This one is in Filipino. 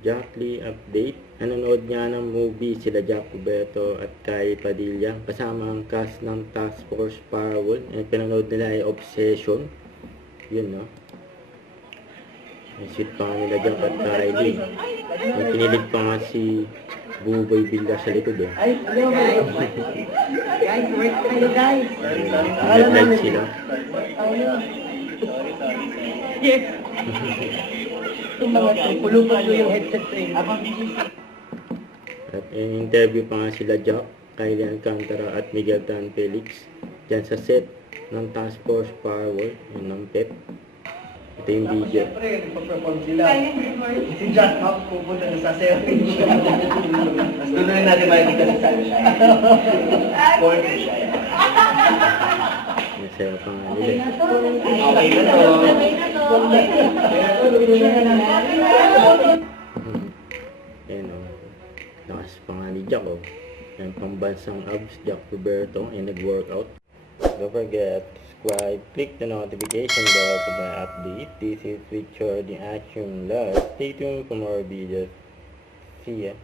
Jack Lee update. Nanonood nga ng movie sila Jack Roberto at Kai Padilla kasama ang cast ng Task Force Powerwolf. Ang pinanood nila ay Obsession. Yun, no? May sweet pa nga nila Jack at Kylie. May pinilig pa nga si Buboy Villar sa likod, eh. Ay, hello guys. Guys, work kayo guys. Nag-live sila. Yes. Yung mga pulupulo yung headset ko eh. At in-interview pa nga sila Jack, Kylie Alcantara at Miguel Tan Felix dyan sa set ng Task Force Powerwolf, yun ng PEP. Ito yung video. Siyempre, nagpa-perform sila. Si Jack Hawk pupunta na sa sayo. Mas tuloy natin makikita sa sayo siya. Corner siya. Nasaya pa nga nila. Okay na to. Ayan o. Lakas pa nga ni Jack o. Yung pambansang abs, Jack Roberto, ay nag-workout. Don't forget, subscribe, click the notification bell for my update. This is Richard the Action Love. Stay tuned for more videos. See ya.